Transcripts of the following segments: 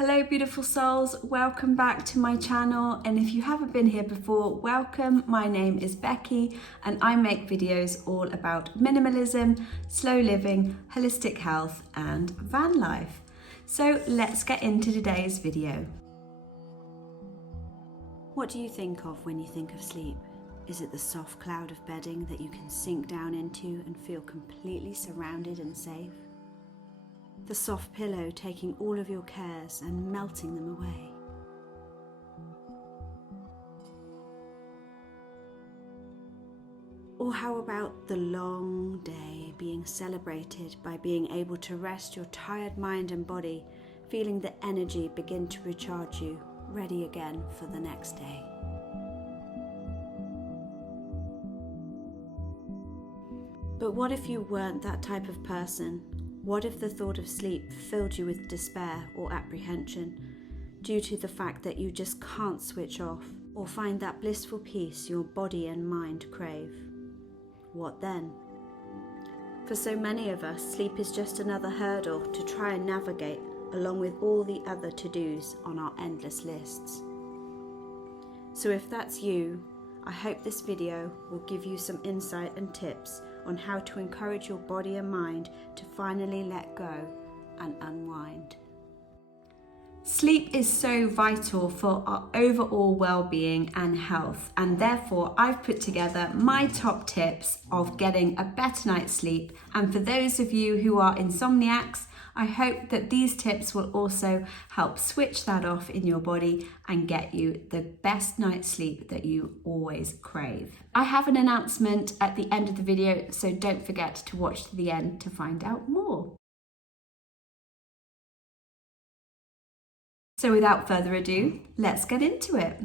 Hello beautiful souls, welcome back to my channel, and if you haven't been here before, welcome. My name is Becky and I make videos all about minimalism, slow living, holistic health and van life. So let's get into today's video. What do you think of when you think of sleep? Is it the soft cloud of bedding that you can sink down into and feel completely surrounded and safe? The soft pillow taking all of your cares and melting them away? Or how about the long day being celebrated by being able to rest your tired mind and body, feeling the energy begin to recharge you, ready again for the next day? But what if you weren't that type of person? What if the thought of sleep filled you with despair or apprehension due to the fact that you just can't switch off or find that blissful peace your body and mind crave? What then? For so many of us, sleep is just another hurdle to try and navigate along with all the other to-dos on our endless lists. So if that's you, I hope this video will give you some insight and tips on how to encourage your body and mind to finally let go and unwind. Sleep is so vital for our overall well-being and health, and therefore I've put together my top tips of getting a better night's sleep. And for those of you who are insomniacs, I hope that these tips will also help switch that off in your body and get you the best night's sleep that you always crave. I have an announcement at the end of the video, so don't forget to watch to the end to find out more. So without further ado, let's get into it.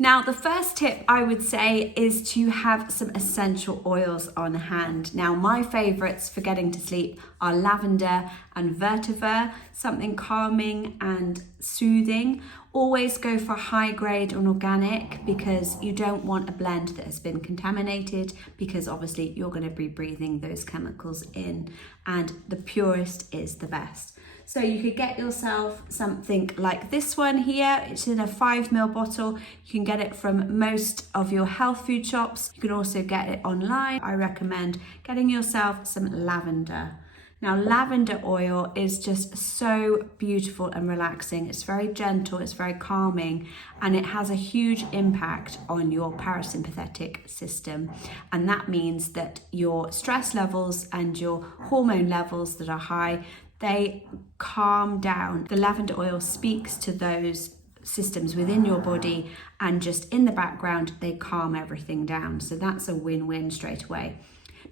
Now, the first tip I would say is to have some essential oils on hand. Now, my favorites for getting to sleep are lavender and vetiver, something calming and soothing. Always go for high grade and organic because you don't want a blend that has been contaminated, because obviously you're going to be breathing those chemicals in, and the purest is the best. So you could get yourself something like this one here. It's in a 5ml bottle. You can get it from most of your health food shops. You can also get it online. I recommend getting yourself some lavender. Now, lavender oil is just so beautiful and relaxing. It's very gentle, it's very calming, and it has a huge impact on your parasympathetic system. And that means that your stress levels and your hormone levels that are high, they calm down. The lavender oil speaks to those systems within your body, and just in the background, they calm everything down. So that's a win-win straight away.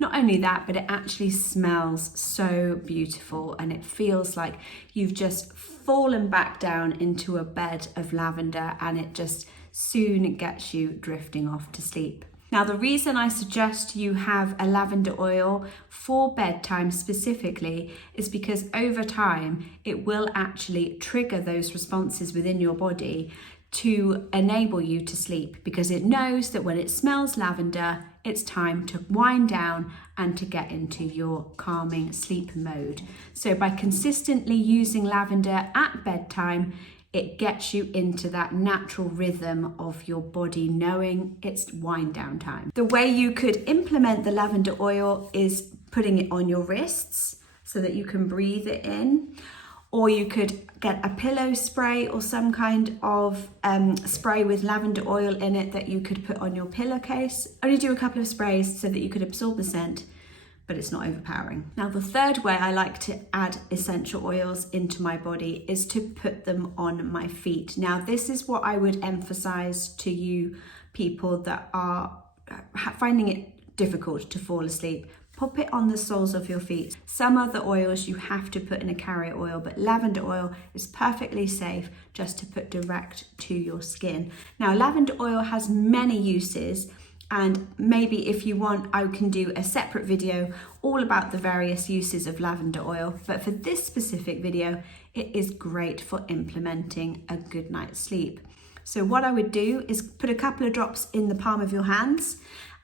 Not only that, but it actually smells so beautiful, and it feels like you've just fallen back down into a bed of lavender, and it just soon gets you drifting off to sleep. Now, the reason I suggest you have a lavender oil for bedtime specifically is because over time, it will actually trigger those responses within your body to enable you to sleep, because it knows that when it smells lavender, it's time to wind down and to get into your calming sleep mode. So by consistently using lavender at bedtime, it gets you into that natural rhythm of your body knowing it's wind down time. The way you could implement the lavender oil is putting it on your wrists so that you can breathe it in. Or you could get a pillow spray or some kind of spray with lavender oil in it that you could put on your pillowcase. Only do a couple of sprays so that you could absorb the scent, but it's not overpowering. Now, the third way I like to add essential oils into my body is to put them on my feet. Now, this is what I would emphasize to you people that are finding it difficult to fall asleep. Pop it on the soles of your feet. Some other oils you have to put in a carrier oil, but lavender oil is perfectly safe just to put direct to your skin. Now, lavender oil has many uses, and maybe if you want, I can do a separate video all about the various uses of lavender oil. But for this specific video, it is great for implementing a good night's sleep. So what I would do is put a couple of drops in the palm of your hands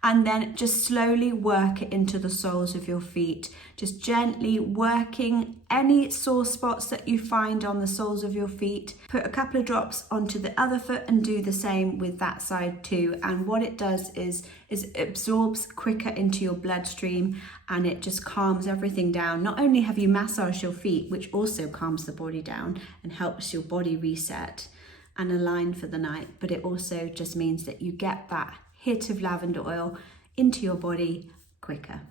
and then just slowly work it into the soles of your feet. Just gently working any sore spots that you find on the soles of your feet. Put a couple of drops onto the other foot and do the same with that side too. And what it does is it absorbs quicker into your bloodstream, and it just calms everything down. Not only have you massaged your feet, which also calms the body down and helps your body reset and align for the night, but it also just means that you get that hit of lavender oil into your body quicker.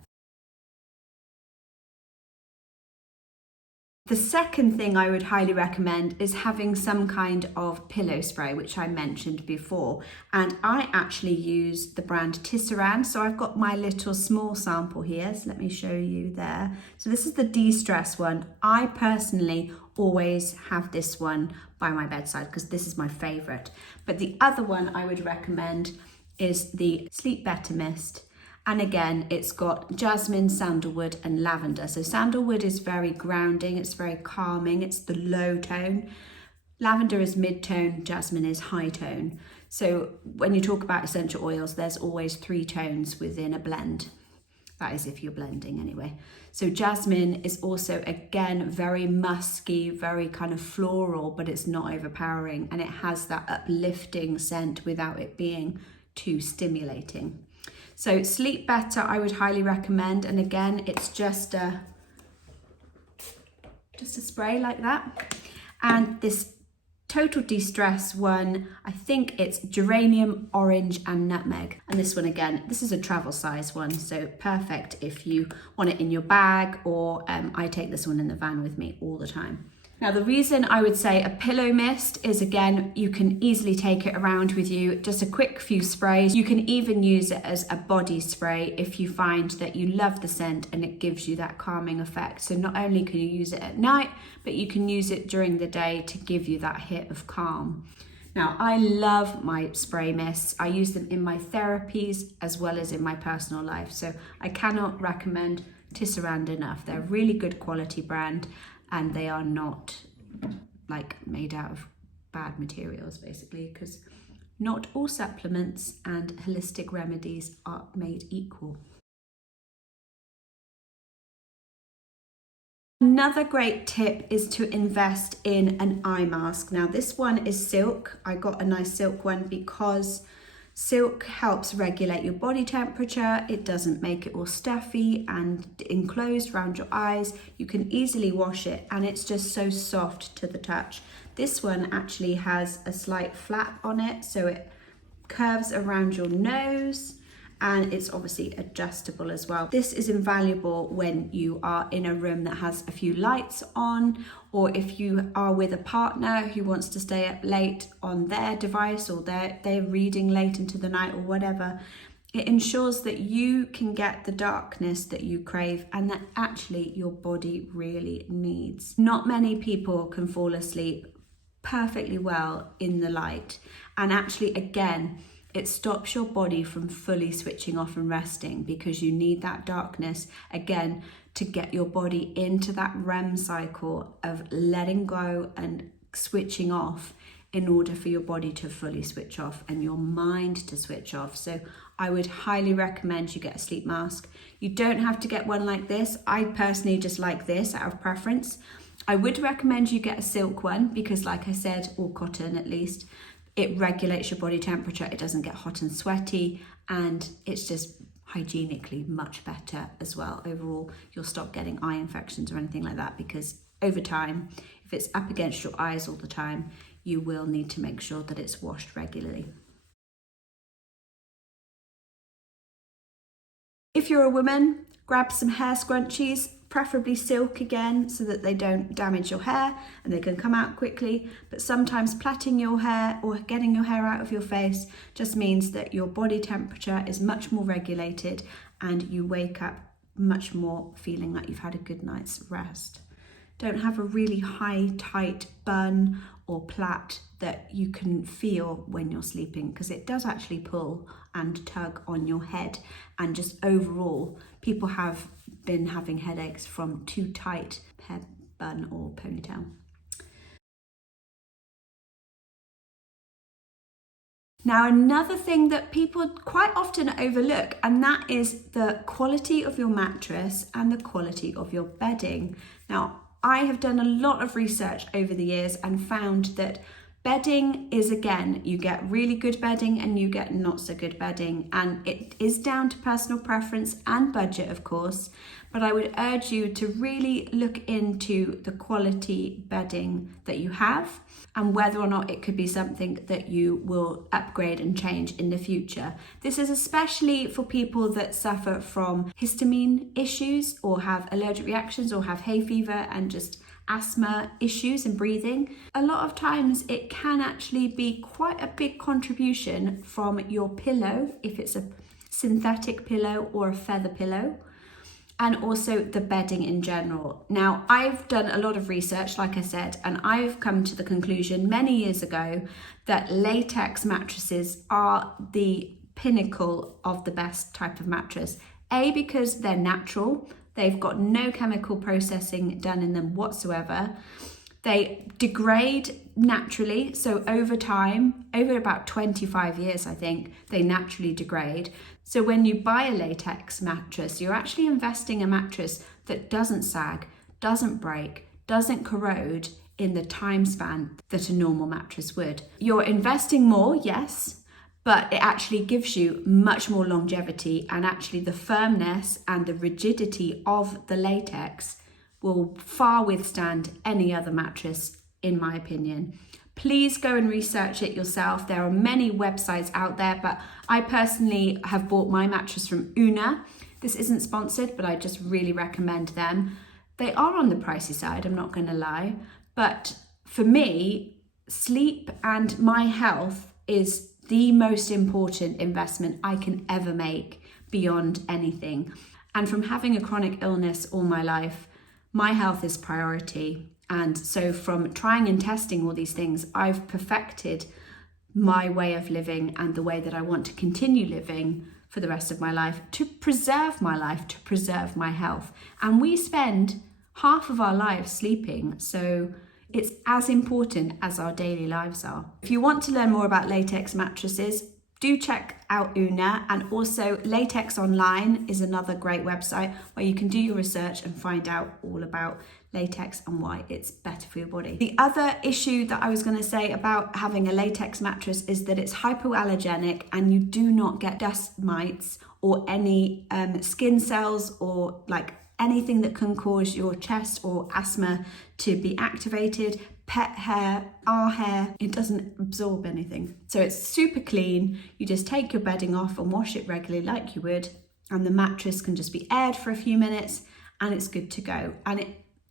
The second thing I would highly recommend is having some kind of pillow spray, which I mentioned before. And I actually use the brand Tisserand. So I've got my little small sample here. So let me show you there. So this is the de-stress one. I personally always have this one by my bedside because this is my favorite. But the other one I would recommend is the Sleep Better Mist. And again, it's got jasmine, sandalwood and lavender. So sandalwood is very grounding, it's very calming, it's the low tone. Lavender is mid-tone, jasmine is high tone. So when you talk about essential oils, there's always 3 tones within a blend. That is if you're blending anyway. So jasmine is also, again, very musky, very kind of floral, but it's not overpowering. And it has that uplifting scent without it being too stimulating. So Sleep Better, I would highly recommend. And again, it's just a spray like that. And this Total De-Stress one, I think it's geranium, orange and nutmeg. And this one again, this is a travel size one. So perfect if you want it in your bag, or I take this one in the van with me all the time. Now, the reason I would say a pillow mist is, again, you can easily take it around with you, just a quick few sprays. You can even use it as a body spray if you find that you love the scent and it gives you that calming effect. So not only can you use it at night, but you can use it during the day to give you that hit of calm. Now, I love my spray mists. I use them in my therapies as well as in my personal life. So I cannot recommend Tisserand enough. They're a really good quality brand. And they are not like made out of bad materials, basically, because not all supplements and holistic remedies are made equal. Another great tip is to invest in an eye mask. Now this one is silk. I got a nice silk one because silk helps regulate your body temperature. It doesn't make it all stuffy and enclosed around your eyes. You can easily wash it and it's just so soft to the touch. This one actually has a slight flap on it, so it curves around your nose, and it's obviously adjustable as well. This is invaluable when you are in a room that has a few lights on, or if you are with a partner who wants to stay up late on their device, or they're reading late into the night or whatever. It ensures that you can get the darkness that you crave and that actually your body really needs. Not many people can fall asleep perfectly well in the light, and actually, again, it stops your body from fully switching off and resting, because you need that darkness, again, to get your body into that REM cycle of letting go and switching off in order for your body to fully switch off and your mind to switch off. So I would highly recommend you get a sleep mask. You don't have to get one like this. I personally just like this out of preference. I would recommend you get a silk one because, like I said, or cotton at least, it regulates your body temperature, it doesn't get hot and sweaty, and it's just hygienically much better as well. Overall, you'll stop getting eye infections or anything like that, because over time, if it's up against your eyes all the time, you will need to make sure that it's washed regularly. If you're a woman, grab some hair scrunchies, preferably silk again, so that they don't damage your hair and they can come out quickly. But sometimes plaiting your hair or getting your hair out of your face just means that your body temperature is much more regulated and you wake up much more feeling like you've had a good night's rest. Don't have a really high, tight bun or plait that you can feel when you're sleeping, because it does actually pull and tug on your head, and just overall people have been having headaches from too tight hair bun or ponytail. Now, another thing that people quite often overlook, and that is the quality of your mattress and the quality of your bedding. Now, I have done a lot of research over the years and found that bedding is, again, you get really good bedding and you get not so good bedding, and it is down to personal preference and budget, of course, but I would urge you to really look into the quality bedding that you have and whether or not it could be something that you will upgrade and change in the future. This is especially for people that suffer from histamine issues or have allergic reactions or have hay fever and just asthma issues and breathing. A lot of times it can actually be quite a big contribution from your pillow, if it's a synthetic pillow or a feather pillow, and also the bedding in general. Now, I've done a lot of research, like I said, and I've come to the conclusion many years ago that latex mattresses are the pinnacle of the best type of mattress. A, because they're natural, they've got no chemical processing done in them whatsoever. They degrade naturally, so over time, over about 25 years, I think, they naturally degrade. So when you buy a latex mattress, you're actually investing a mattress that doesn't sag, doesn't break, doesn't corrode in the time span that a normal mattress would. You're investing more, yes, but it actually gives you much more longevity, and actually the firmness and the rigidity of the latex will far withstand any other mattress, in my opinion. Please go and research it yourself. There are many websites out there, but I personally have bought my mattress from Una. This isn't sponsored, but I just really recommend them. They are on the pricey side, I'm not going to lie, but for me, sleep and my health is the most important investment I can ever make beyond anything. And from having a chronic illness all my life, my health is priority. And so from trying and testing all these things, I've perfected my way of living and the way that I want to continue living for the rest of my life, to preserve my life, to preserve my health. And we spend half of our lives sleeping, so it's as important as our daily lives are. If you want to learn more about latex mattresses, do check out Una, and also Latex Online is another great website where you can do your research and find out all about latex and why it's better for your body. The other issue that I was going to say about having a latex mattress is that it's hypoallergenic and you do not get dust mites or any skin cells or like anything that can cause your chest or asthma to be activated. Pet hair, our hair, it doesn't absorb anything. So it's super clean. You just take your bedding off and wash it regularly like you would, and the mattress can just be aired for a few minutes and it's good to go. And it,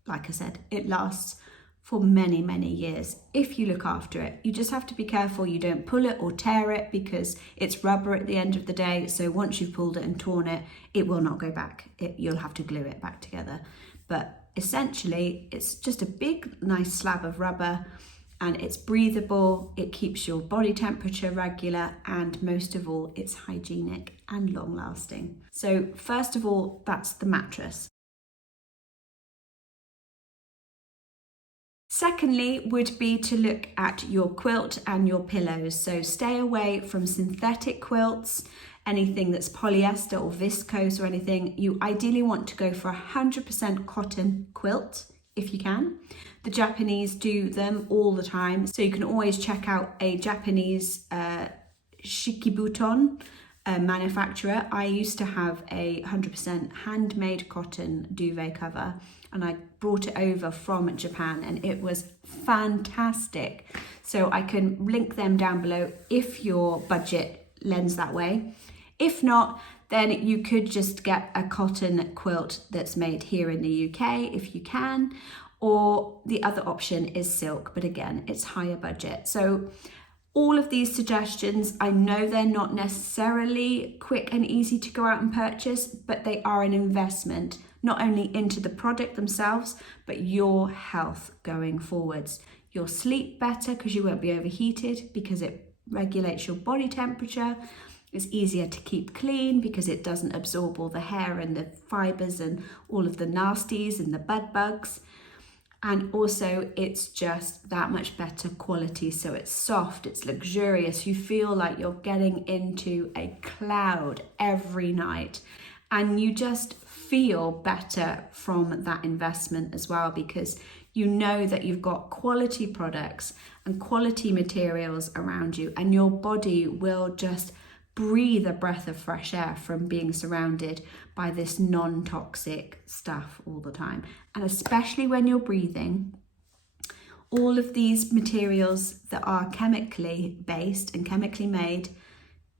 like I said, it lasts for many, many years if you look after it. You just have to be careful you don't pull it or tear it, because it's rubber at the end of the day. So once you've pulled it and torn it, it will not go back. You'll have to glue it back together. But essentially, it's just a big, nice slab of rubber, and it's breathable, it keeps your body temperature regular, and most of all, it's hygienic and long lasting. So first of all, that's the mattress. Secondly would be to look at your quilt and your pillows. So stay away from synthetic quilts, anything that's polyester or viscose or anything. You ideally want to go for 100% cotton quilt if you can. The Japanese do them all the time, so you can always check out a Japanese shikibuton manufacturer. I used to have a 100% handmade cotton duvet cover, and I brought it over from Japan and it was fantastic. So I can link them down below if your budget lends that way. If not, then you could just get a cotton quilt that's made here in the UK if you can, or the other option is silk, but again, it's higher budget. So all of these suggestions, I know they're not necessarily quick and easy to go out and purchase, but they are an investment, not only into the product themselves, but your health going forwards. You'll sleep better because you won't be overheated, because it regulates your body temperature. It's easier to keep clean because it doesn't absorb all the hair and the fibers and all of the nasties and the bed bugs. And also it's just that much better quality. So it's soft, it's luxurious. You feel like you're getting into a cloud every night, and you just feel better from that investment as well, because you know that you've got quality products and quality materials around you, and your body will just breathe a breath of fresh air from being surrounded by this non-toxic stuff all the time. And especially when you're breathing, all of these materials that are chemically based and chemically made,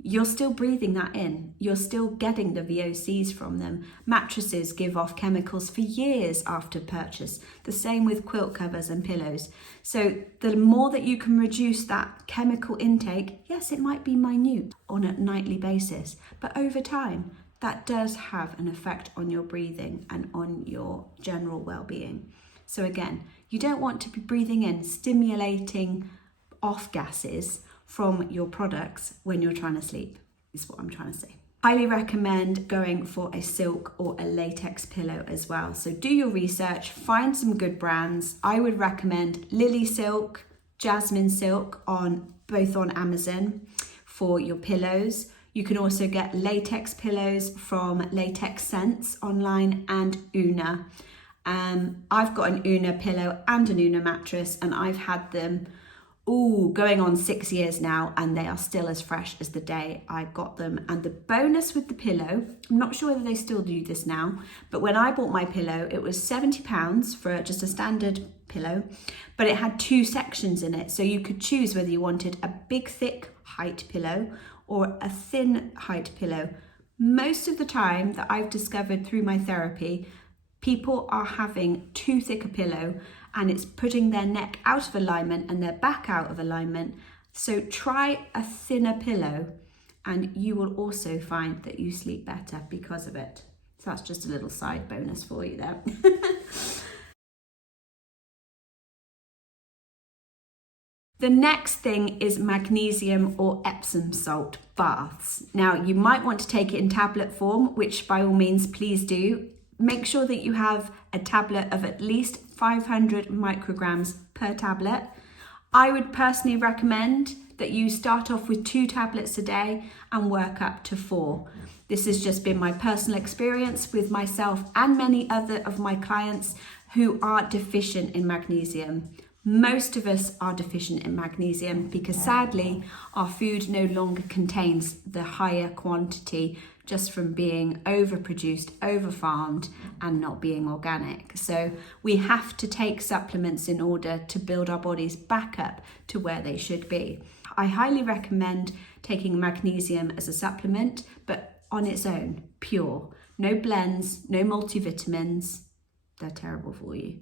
you're still breathing that in. You're still getting the VOCs from them. Mattresses give off chemicals for years after purchase. The same with quilt covers and pillows. So the more that you can reduce that chemical intake, yes, it might be minute on a nightly basis, but over time, that does have an effect on your breathing and on your general well-being. So again, you don't want to be breathing in stimulating off gases from your products when you're trying to sleep, is what I'm trying to say. Highly recommend going for a silk or a latex pillow as well. So do your research, find some good brands. I would recommend Lily Silk, Jasmine Silk both on Amazon for your pillows. You can also get latex pillows from Latex Scents online and Una. I've got an Una pillow and an Una mattress, and I've had them going on 6 years now, and they are still as fresh as the day I got them. And the bonus with the pillow, I'm not sure whether they still do this now, but when I bought my pillow, it was £70 for just a standard pillow, but it had 2 sections in it. So you could choose whether you wanted a big, thick height pillow or a thin height pillow. Most of the time that I've discovered through my therapy, people are having too thick a pillow, and it's putting their neck out of alignment and their back out of alignment. So try a thinner pillow, and you will also find that you sleep better because of it. So that's just a little side bonus for you there. The next thing is magnesium or Epsom salt baths. Now, you might want to take it in tablet form, which by all means, please do. Make sure that you have a tablet of at least 500 micrograms per tablet. I would personally recommend that you start off with 2 tablets a day and work up to 4. This has just been my personal experience with myself and many other of my clients who are deficient in magnesium. Most of us are deficient in magnesium because sadly our food no longer contains the higher quantity just from being overproduced, overfarmed, and not being organic. So we have to take supplements in order to build our bodies back up to where they should be. I highly recommend taking magnesium as a supplement, but on its own, pure. No blends, no multivitamins. They're terrible for you.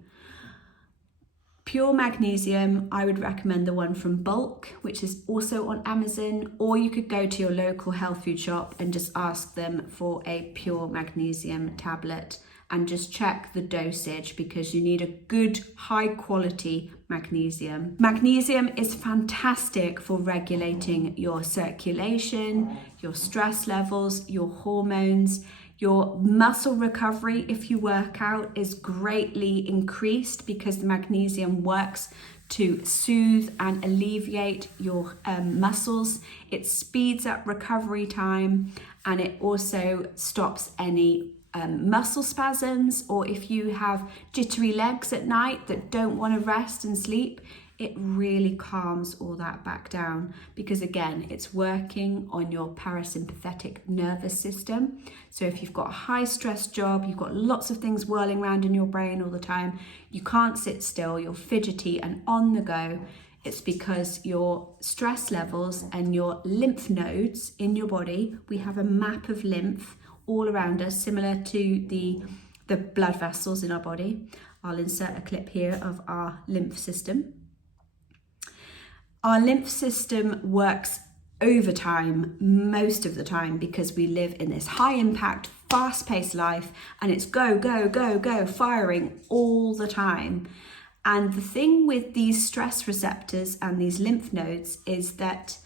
Pure magnesium, I would recommend the one from Bulk, which is also on Amazon, or you could go to your local health food shop and just ask them for a pure magnesium tablet and just check the dosage, because you need a good high quality magnesium. Magnesium is fantastic for regulating your circulation, your stress levels, your hormones. Your muscle recovery, if you work out, is greatly increased because the magnesium works to soothe and alleviate your muscles. It speeds up recovery time, and it also stops any muscle spasms, or if you have jittery legs at night that don't want to rest and sleep, it really calms all that back down, because again, it's working on your parasympathetic nervous system. So if you've got a high stress job, you've got lots of things whirling around in your brain all the time, you can't sit still, you're fidgety and on the go, it's because your stress levels and your lymph nodes in your body, we have a map of lymph all around us, similar to the blood vessels in our body. I'll insert a clip here of our lymph system. Our lymph system works overtime most of the time because we live in this high impact, fast paced life, and it's go, go, go, go, firing all the time. And the thing with these stress receptors and these lymph nodes is that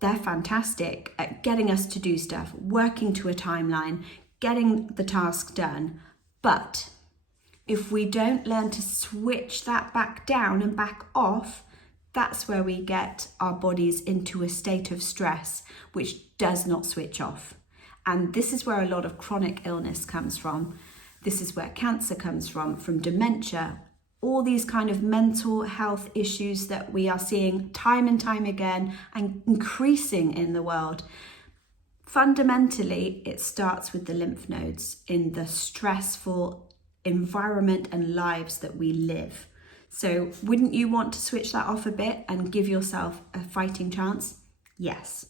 they're fantastic at getting us to do stuff, working to a timeline, getting the task done. But if we don't learn to switch that back down and back off, that's where we get our bodies into a state of stress, which does not switch off. And this is where a lot of chronic illness comes from. This is where cancer comes from dementia, all these kind of mental health issues that we are seeing time and time again and increasing in the world. Fundamentally, it starts with the lymph nodes in the stressful environment and lives that we live. So wouldn't you want to switch that off a bit and give yourself a fighting chance? Yes.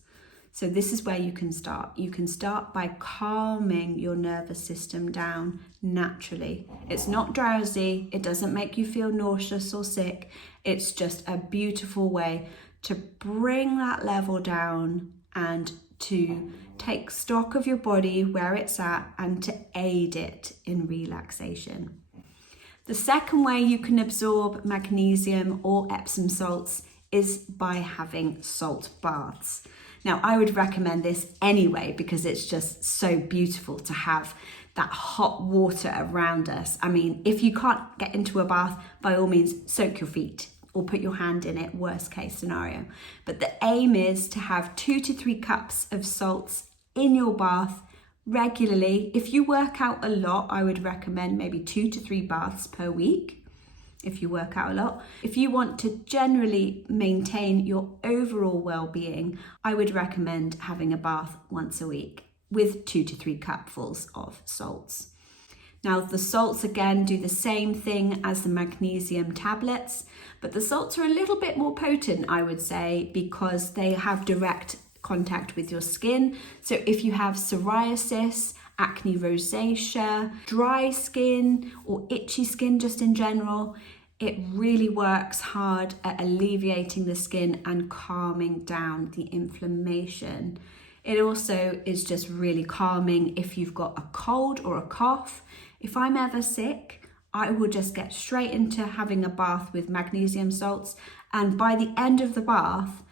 So this is where you can start. You can start by calming your nervous system down naturally. It's not drowsy. It doesn't make you feel nauseous or sick. It's just a beautiful way to bring that level down and to take stock of your body, where it's at, and to aid it in relaxation. The second way you can absorb magnesium or Epsom salts is by having salt baths. Now, I would recommend this anyway because it's just so beautiful to have that hot water around us. I mean, if you can't get into a bath, by all means, soak your feet or put your hand in it, worst case scenario. But the aim is to have 2 to 3 cups of salts in your bath regularly. If you work out a lot, I would recommend maybe 2 to 3 baths per week. If you work out a lot. If you want to generally maintain your overall well-being, I would recommend having a bath once a week with 2 to 3 cupfuls of salts. Now, the salts again do the same thing as the magnesium tablets, but the salts are a little bit more potent, I would say, because they have direct contact with your skin. So if you have psoriasis, acne rosacea, dry skin, or itchy skin just in general, it really works hard at alleviating the skin and calming down the inflammation. It also is just really calming if you've got a cold or a cough. If I'm ever sick, I will just get straight into having a bath with magnesium salts, and by the end of the bath,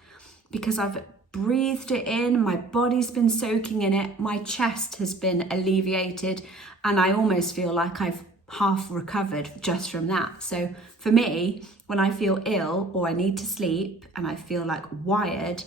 because I've breathed it in, my body's been soaking in it, my chest has been alleviated, and I almost feel like I've half recovered just from that. So for me, when I feel ill or I need to sleep and I feel like wired,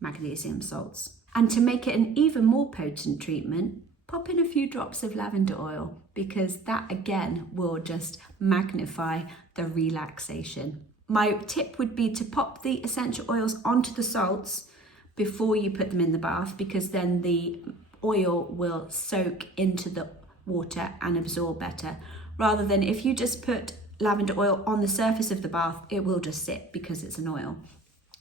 magnesium salts. And to make it an even more potent treatment, pop in a few drops of lavender oil, because that again will just magnify the relaxation. My tip would be to pop the essential oils onto the salts before you put them in the bath, because then the oil will soak into the water and absorb better, rather than if you just put lavender oil on the surface of the bath, it will just sit because it's an oil.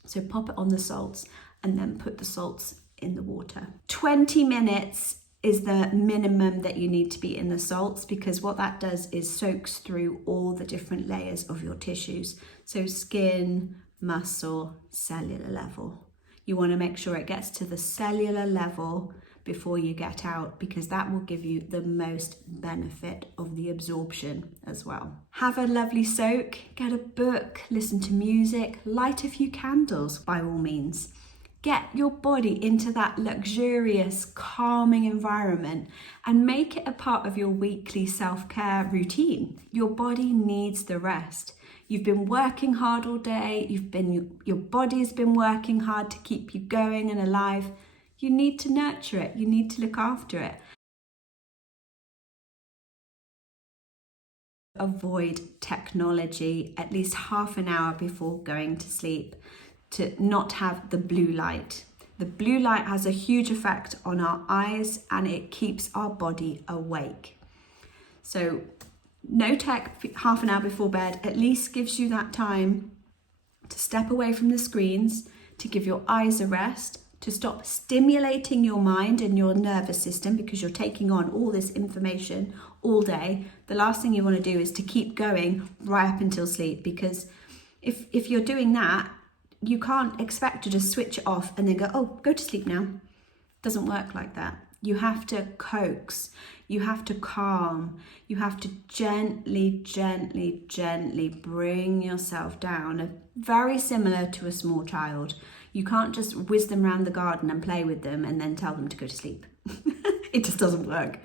So pop it on the salts and then put the salts in the water. 20 minutes is the minimum that you need to be in the salts, because what that does is soaks through all the different layers of your tissues. So skin, muscle, cellular level. You want to make sure it gets to the cellular level before you get out, because that will give you the most benefit of the absorption as well. Have a lovely soak, get a book, listen to music, light a few candles by all means. Get your body into that luxurious, calming environment and make it a part of your weekly self-care routine. Your body needs the rest. You've been working hard all day, your body's been working hard to keep you going and alive. You need to nurture it, you need to look after it. Avoid technology at least half an hour before going to sleep, to not have the blue light. The blue light has a huge effect on our eyes and it keeps our body awake. So no tech half an hour before bed at least gives you that time to step away from the screens, to give your eyes a rest, to stop stimulating your mind and your nervous system, because you're taking on all this information all day. The last thing you want to do is to keep going right up until sleep, because if you're doing that, you can't expect to just switch it off and then go, oh, go to sleep now. It doesn't work like that. You have to coax, you have to calm, you have to gently, gently, gently bring yourself down, very similar to a small child. You can't just whiz them around the garden and play with them and then tell them to go to sleep. It just doesn't work.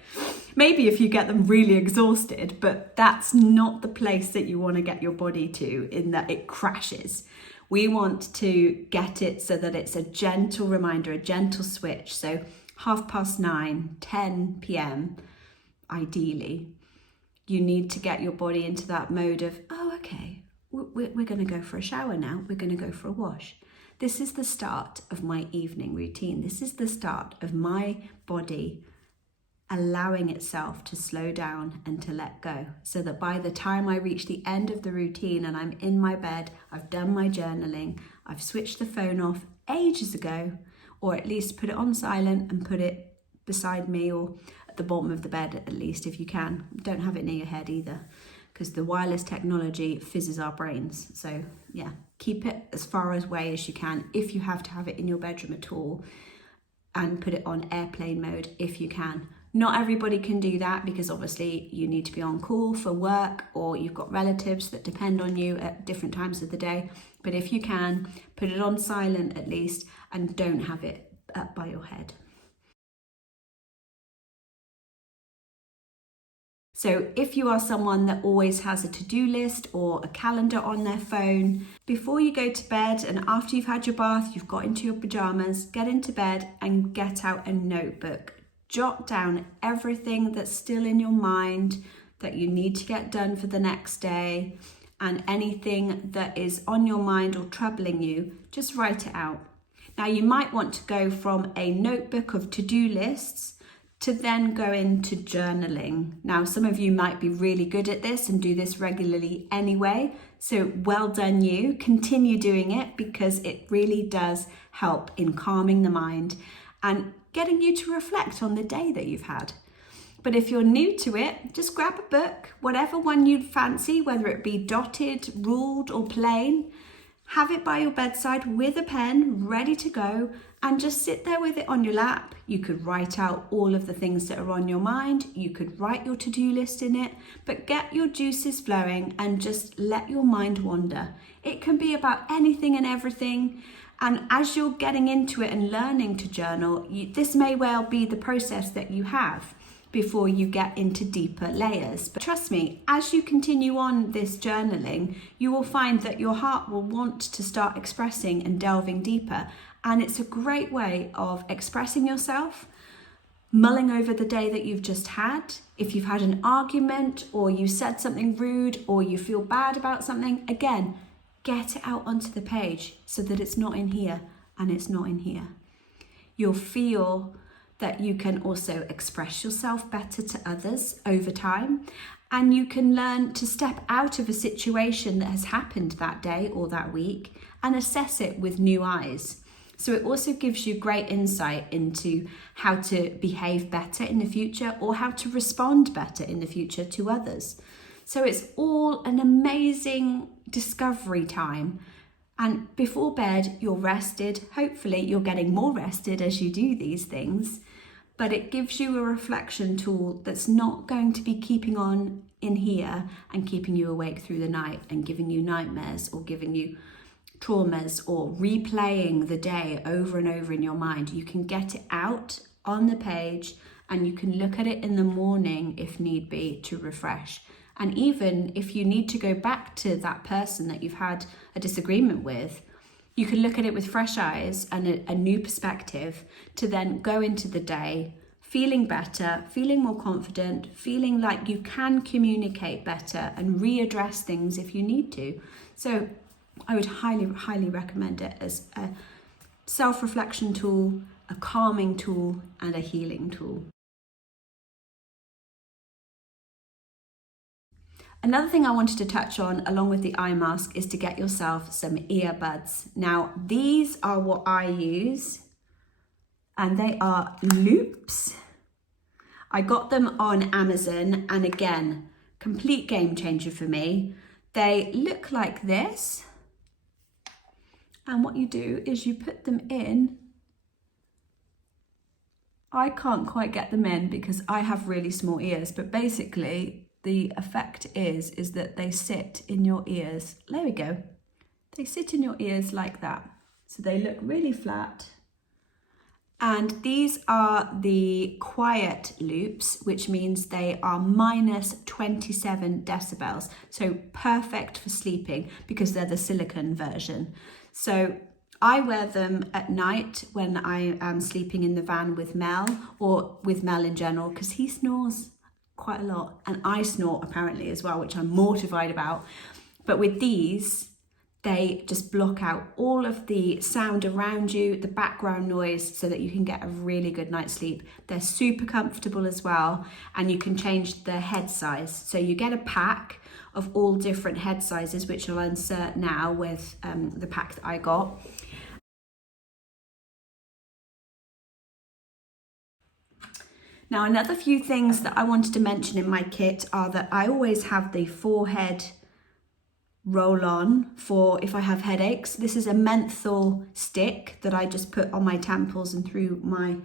Maybe if you get them really exhausted, but that's not the place that you want to get your body to, in that it crashes. We want to get it so that it's a gentle reminder, a gentle switch. So 9:30, 10 p.m, ideally, you need to get your body into that mode of, oh, okay, we're going to go for a shower now. We're going to go for a wash. This is the start of my evening routine. This is the start of my body allowing itself to slow down and to let go, so that by the time I reach the end of the routine and I'm in my bed, I've done my journaling, I've switched the phone off ages ago, or at least put it on silent and put it beside me, or at the bottom of the bed at least if you can. Don't have it near your head either, because the wireless technology fizzes our brains. So yeah, keep it as far away as you can if you have to have it in your bedroom at all, and put it on airplane mode if you can. Not everybody can do that, because obviously you need to be on call for work, or you've got relatives that depend on you at different times of the day. But if you can, put it on silent at least, and don't have it up by your head. So if you are someone that always has a to-do list or a calendar on their phone, before you go to bed and after you've had your bath, you've got into your pajamas, get into bed and get out a notebook. Jot down everything that's still in your mind that you need to get done for the next day, and anything that is on your mind or troubling you, just write it out. Now you might want to go from a notebook of to-do lists to then go into journaling. Now some of you might be really good at this and do this regularly anyway, so well done you. Continue doing it, because it really does help in calming the mind and getting you to reflect on the day that you've had. But if you're new to it, just grab a book, whatever one you'd fancy, whether it be dotted, ruled or plain. Have it by your bedside with a pen ready to go, and just sit there with it on your lap. You could write out all of the things that are on your mind. You could write your to-do list in it, but get your juices flowing and just let your mind wander. It can be about anything and everything. And as you're getting into it and learning to journal, this may well be the process that you have before you get into deeper layers. But trust me, as you continue on this journaling, you will find that your heart will want to start expressing and delving deeper. And it's a great way of expressing yourself, mulling over the day that you've just had. If you've had an argument, or you said something rude, or you feel bad about something, again, get it out onto the page so that it's not in here and it's not in here. You'll feel that you can also express yourself better to others over time, and you can learn to step out of a situation that has happened that day or that week and assess it with new eyes. So it also gives you great insight into how to behave better in the future, or how to respond better in the future to others. So it's all an amazing discovery time. And before bed, you're rested. Hopefully you're getting more rested as you do these things, but it gives you a reflection tool that's not going to be keeping on in here and keeping you awake through the night and giving you nightmares, or giving you traumas, or replaying the day over and over in your mind. You can get it out on the page, and you can look at it in the morning if need be to refresh. And even if you need to go back to that person that you've had a disagreement with, you can look at it with fresh eyes and a new perspective to then go into the day feeling better, feeling more confident, feeling like you can communicate better and readdress things if you need to. So I would highly, highly recommend it as a self-reflection tool, a calming tool, and a healing tool. Another thing I wanted to touch on along with the eye mask is to get yourself some earbuds. Now, these are what I use, and they are loops. I got them on Amazon, and again, complete game changer for me. They look like this, and what you do is you put them in. I can't quite get them in because I have really small ears, but basically the effect is that they sit in your ears. There we go. They sit in your ears like that. So they look really flat, And these are the quiet loops, which means they are minus 27 decibels. So perfect for sleeping because they're the silicone version. So I wear them at night when I am sleeping in the van with Mel, or with Mel in general, because he snores quite a lot and I snore apparently as well, which I'm mortified about. But with these, they just block out all of the sound around you, the background noise, so that you can get a really good night's sleep. They're super comfortable as well, and you can change the head size. So you get a pack of all different head sizes, which I'll insert now with the pack that I got. Now, another few things that I wanted to mention in my kit are that I always have the forehead roll on for if I have headaches. This is a menthol stick that I just put on my temples and through my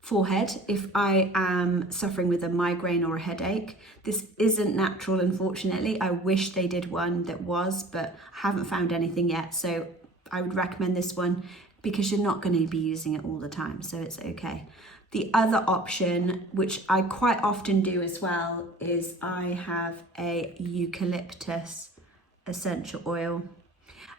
forehead if I am suffering with a migraine or a headache. This isn't natural, unfortunately. I wish they did one that was, but I haven't found anything yet. So I would recommend this one because you're not going to be using it all the time, so it's okay. The other option, which I quite often do as well, is I have a eucalyptus essential oil.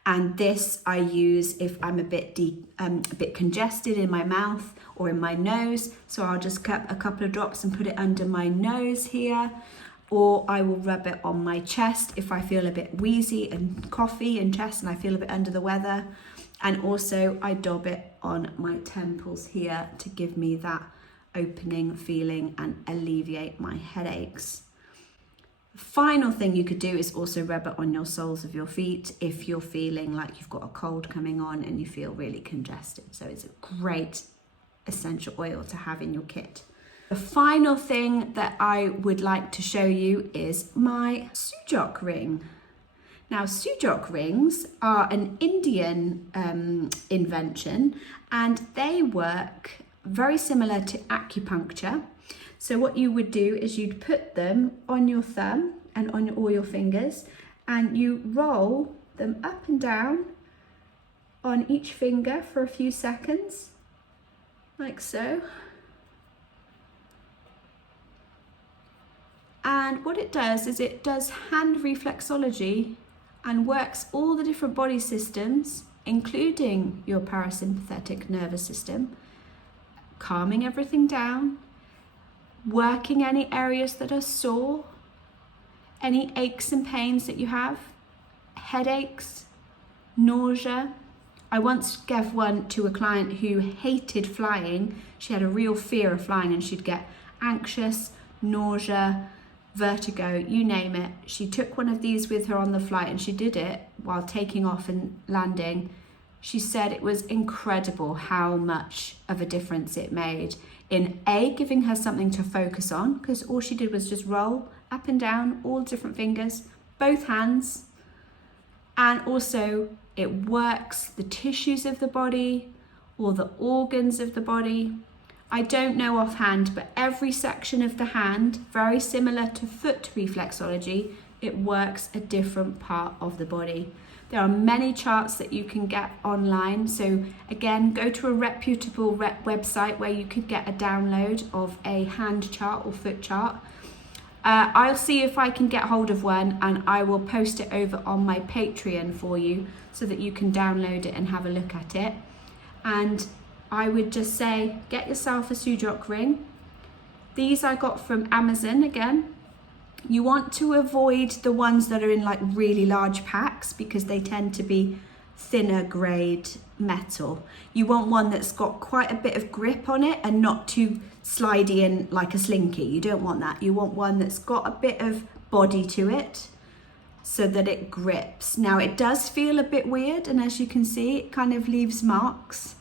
And this I use if I'm a bit congested in my mouth or in my nose. So I'll just cut a couple of drops and put it under my nose here. Or I will rub it on my chest if I feel a bit wheezy and coughy in chest and I feel a bit under the weather. And also I dab it on my temples here to give me that opening feeling and alleviate my headaches. The final thing you could do is also rub it on your soles of your feet if you're feeling like you've got a cold coming on and you feel really congested. So it's a great essential oil to have in your kit. The final thing that I would like to show you is my sujok ring. Now, sujok rings are an Indian invention, and they work very similar to acupuncture. So what you would do is you'd put them on your thumb and on all your fingers, and you roll them up and down on each finger for a few seconds, like so. And what it does is it does hand reflexology and works all the different body systems, including your parasympathetic nervous system, calming everything down, working any areas that are sore, any aches and pains that you have, headaches, nausea. I once gave one to a client who hated flying. She had a real fear of flying and she'd get anxious, nausea, vertigo, you name it. She took one of these with her on the flight and she did it while taking off and landing. She said it was incredible how much of a difference it made in giving her something to focus on, because all she did was just roll up and down all different fingers, both hands, and also it works the tissues of the body or the organs of the body. I don't know offhand, but every section of the hand, very similar to foot reflexology, it works a different part of the body. There are many charts that you can get online. So again, go to a reputable website where you could get a download of a hand chart or foot chart. I'll see if I can get hold of one and I will post it over on my Patreon for you so that you can download it and have a look at it. And I would just say, get yourself a sujok ring. These I got from Amazon again. You want to avoid the ones that are in like really large packs because they tend to be thinner grade metal. You want one that's got quite a bit of grip on it and not too slidey in like a slinky. You don't want that. You want one that's got a bit of body to it so that it grips. Now it does feel a bit weird, and as you can see, it kind of leaves marks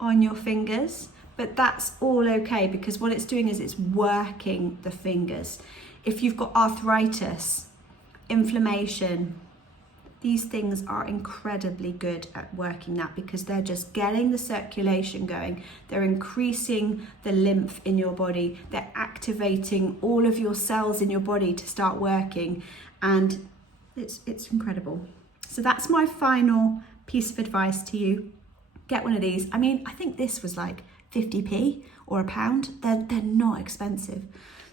on your fingers, but that's all okay because what it's doing is it's working the fingers. If you've got arthritis, inflammation, these things are incredibly good at working that because they're just getting the circulation going. They're increasing the lymph in your body. They're activating all of your cells in your body to start working, and it's incredible. So that's my final piece of advice to you. get one of these. I mean, I think this was like 50p or £1. They're not expensive.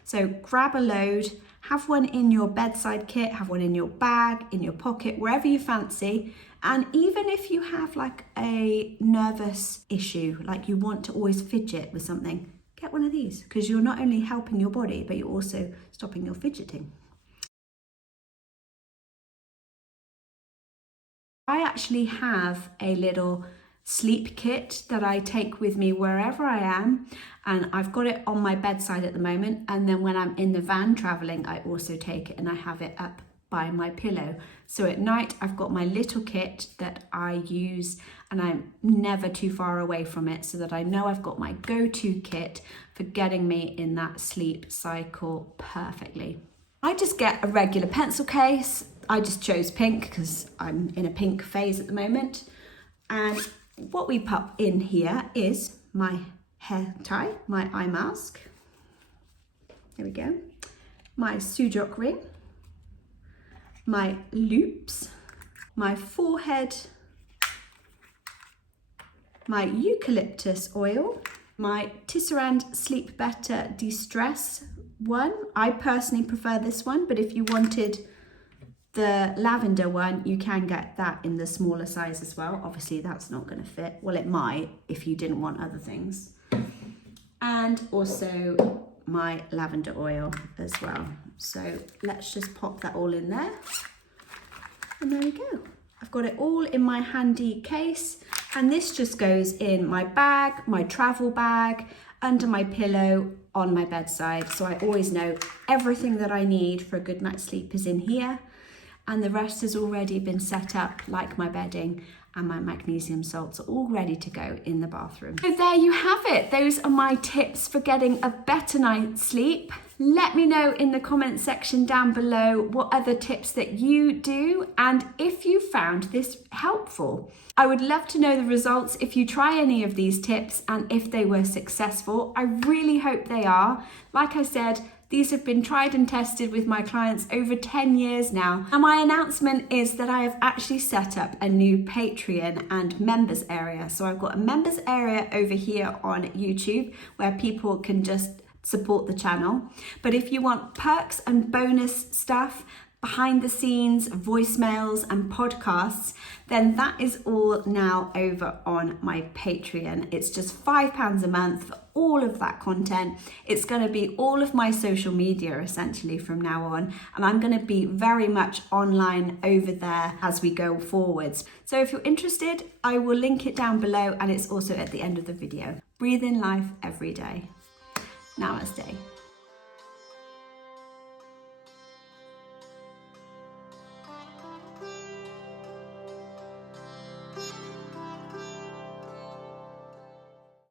So grab a load, have one in your bedside kit, have one in your bag, in your pocket, wherever you fancy. And even if you have like a nervous issue, like you want to always fidget with something, get one of these, because you're not only helping your body, but you're also stopping your fidgeting. I actually have a little sleep kit that I take with me wherever I am, and I've got it on my bedside at the moment, and then when I'm in the van traveling I also take it and I have it up by my pillow. So at night I've got my little kit that I use and I'm never too far away from it, so that I know I've got my go-to kit for getting me in that sleep cycle perfectly. I just get a regular pencil case. I just chose pink because I'm in a pink phase at the moment. And what we pop in here is my hair tie, my eye mask. There we go. My sujok ring, my loops, my forehead, my eucalyptus oil, my Tisserand Sleep Better De-Stress one. I personally prefer this one, but if you wanted the lavender one, you can get that in the smaller size as well. Obviously that's not going to fit. Well, it might if you didn't want other things. And also my lavender oil as well. So let's just pop that all in there. And there we go. I've got it all in my handy case. And this just goes in my bag, my travel bag, under my pillow, on my bedside. So I always know everything that I need for a good night's sleep is in here. And the rest has already been set up, like my bedding and my magnesium salts are all ready to go in the bathroom. So there you have it. Those are my tips for getting a better night's sleep. Let me know in the comment section down below what other tips that you do, and if you found this helpful. I would love to know the results if you try any of these tips and if they were successful. I really hope they are. Like I said, these have been tried and tested with my clients over 10 years now. And my announcement is that I have actually set up a new Patreon and members area. So I've got a members area over here on YouTube where people can just support the channel. But if you want perks and bonus stuff, behind the scenes, voicemails and podcasts, then that is all now over on my Patreon. It's just £5 a month for all of that content. It's going to be all of my social media essentially from now on, and I'm going to be very much online over there as we go forwards. So if you're interested, I will link it down below, and it's also at the end of the video. Breathe in life every day. Namaste.